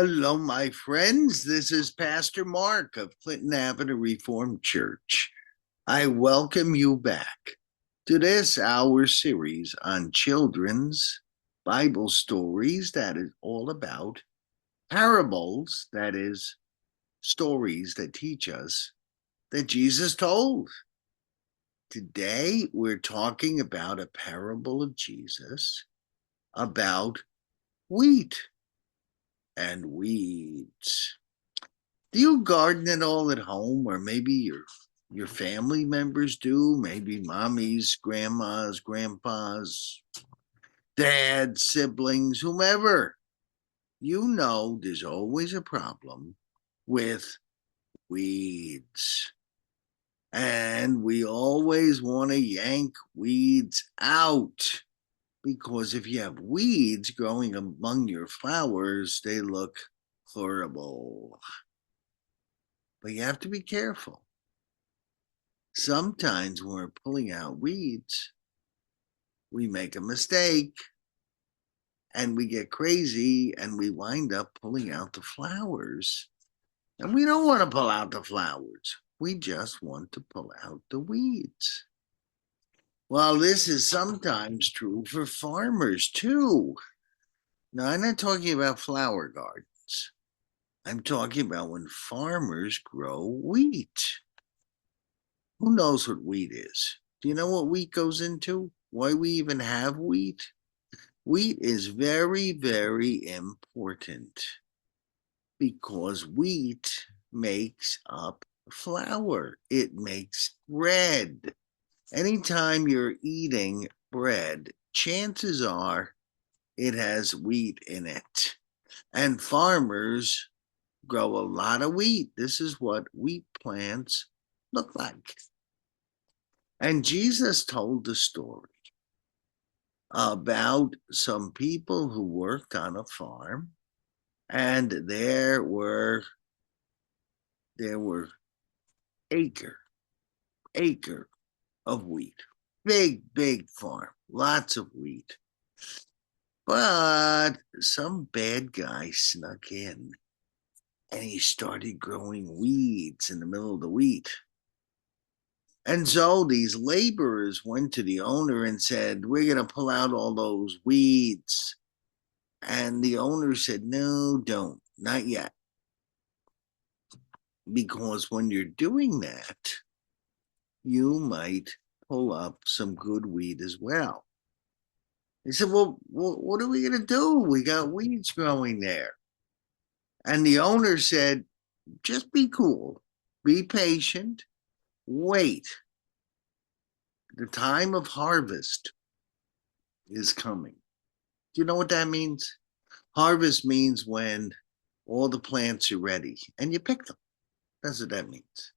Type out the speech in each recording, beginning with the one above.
Hello, my friends. This is Pastor Mark of Clinton Avenue Reformed Church. I welcome you back to this our series on children's Bible stories that is all about parables, that is, stories that teach us that Jesus told. Today, we're talking about a parable of Jesus about wheat and weeds. Do you garden at all at home, or maybe your family members do? Maybe mommies, grandmas, grandpas, dads, siblings, whomever. You know, there's always a problem with weeds, and we always want to yank weeds out because if you have weeds growing among your flowers, they look horrible. But you have to be careful. Sometimes when we're pulling out weeds, we make a mistake and we get crazy and we wind up pulling out the flowers. And we don't want to pull out the flowers. We just want to pull out the weeds. Well, this is sometimes true for farmers too. Now, I'm not talking about flower gardens. I'm talking about when farmers grow wheat. Who knows what wheat is? Do you know what wheat goes into? Why we even have wheat? Wheat is very, very important because wheat makes up flour. It makes bread. Anytime you're eating bread, chances are it has wheat in it. And farmers grow a lot of wheat. This is what wheat plants look like. And Jesus told the story about some people who worked on a farm, and there were acre acre of wheat, big farm, lots of wheat. But some bad guy snuck in and he started growing weeds in the middle of the wheat. And so these laborers went to the owner and said, "We're going to pull out all those weeds." And the owner said, "No, don't, not yet. Because when you're doing that, you might pull up some good weed as well." He said, "Well, what are we going to do? We got weeds growing there." And the owner said, "Just be cool, be patient, wait. The time of harvest is coming." Do you know what that means? Harvest means when all the plants are ready and you pick them. That's what that means.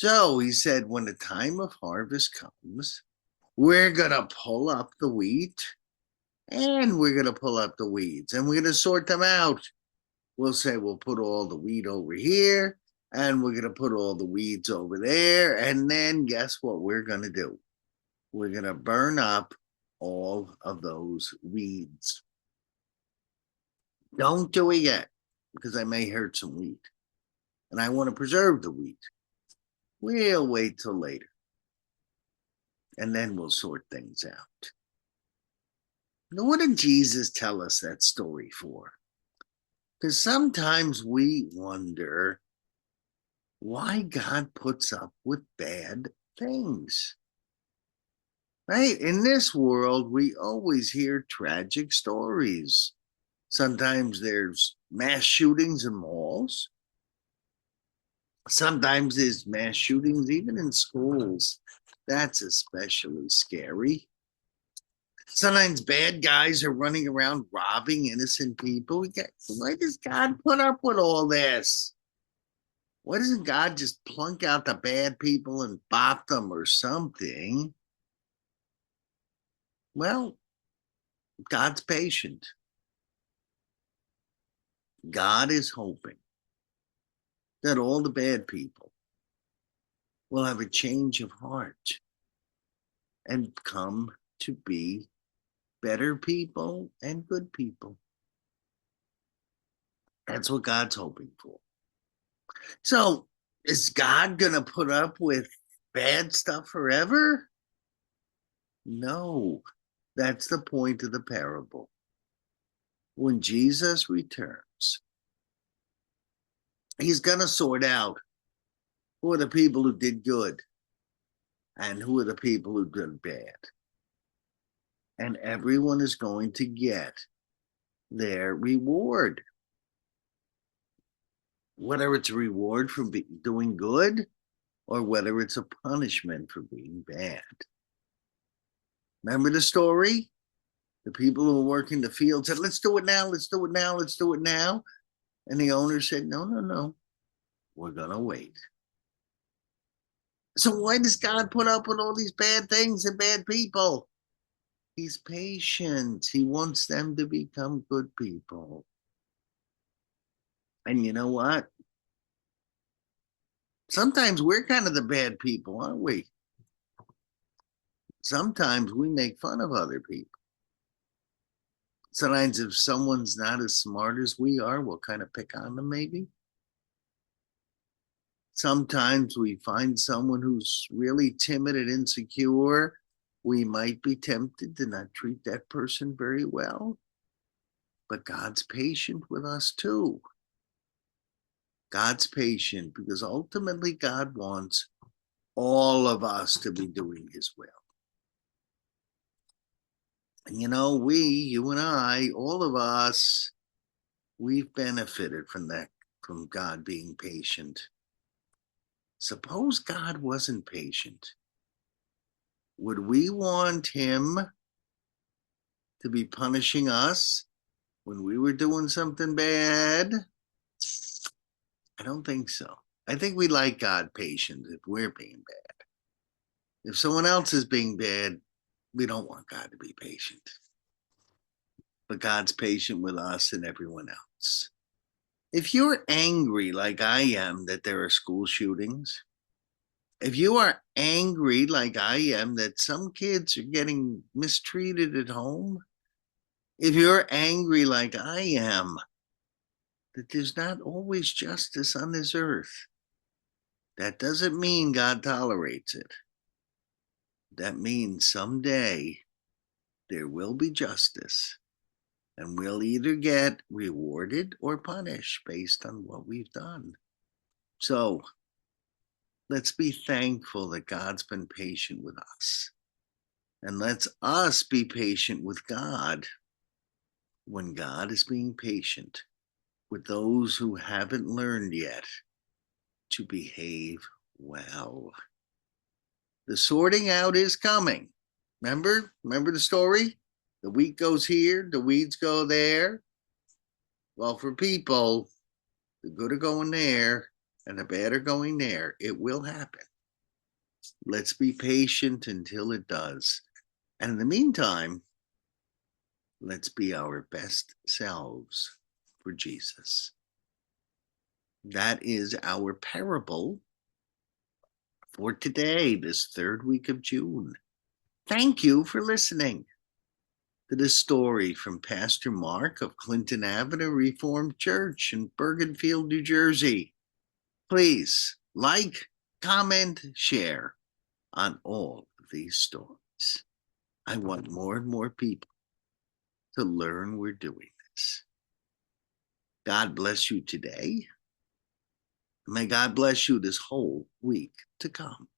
So he said, when the time of harvest comes, we're going to pull up the wheat and we're going to pull up the weeds and we're going to sort them out. We'll say we'll put all the wheat over here and we're going to put all the weeds over there. And then guess what we're going to do? We're going to burn up all of those weeds. Don't do it yet because I may hurt some wheat and I want to preserve the wheat. We'll wait till later and then we'll sort things out. Now, what did Jesus tell us that story for? Because sometimes we wonder why God puts up with bad things. Right? In this world, we always hear tragic stories. Sometimes there's mass shootings in malls. Sometimes there's mass shootings even in schools. That's especially scary. Sometimes bad guys are running around robbing innocent people. Why does God put up with all this? Why doesn't God just plunk out the bad people and bop them or something? Well, God's patient. God is hoping that all the bad people will have a change of heart and come to be better people and good people. That's what God's hoping for. So is God going to put up with bad stuff forever? No, that's the point of the parable. When Jesus returns, he's going to sort out who are the people who did good and who are the people who did bad. And everyone is going to get their reward. Whether it's a reward for doing good or whether it's a punishment for being bad. Remember the story? The people who were working the field said, let's do it now, let's do it now, let's do it now. And the owner said, no, no, no, we're going to wait. So why does God put up with all these bad things and bad people? He's patient. He wants them to become good people. And you know what? Sometimes we're kind of the bad people, aren't we? Sometimes we make fun of other people. Sometimes if someone's not as smart as we are, we'll kind of pick on them maybe. Sometimes we find someone who's really timid and insecure. We might be tempted to not treat that person very well. But God's patient with us too. God's patient because ultimately God wants all of us to be doing his will. And you know, you and I, all of us, we've benefited from that, from God being patient. Suppose God wasn't patient. Would we want him to be punishing us when we were doing something bad? I don't think so. I think we like God patient if we're being bad. If someone else is being bad, we don't want God to be patient. But God's patient with us and everyone else. If you're angry like I am that there are school shootings, if you are angry like I am that some kids are getting mistreated at home, if you're angry like I am that there's not always justice on this earth, that doesn't mean God tolerates it. That means someday there will be justice, and we'll either get rewarded or punished based on what we've done. So let's be thankful that God's been patient with us. And let's us be patient with God when God is being patient with those who haven't learned yet to behave well. The sorting out is coming. Remember the story? The wheat goes here, the weeds go there. Well, for people, the good are going there and the bad are going there. It will happen. Let's be patient until it does. And in the meantime, let's be our best selves for Jesus. That is our parable for today, this third week of June. Thank you for listening to this story from Pastor Mark of Clinton Avenue Reformed Church in Bergenfield, New Jersey. Please like, comment, share on all of these stories. I want more and more people to learn we're doing this. God bless you today. May God bless you this whole week to come.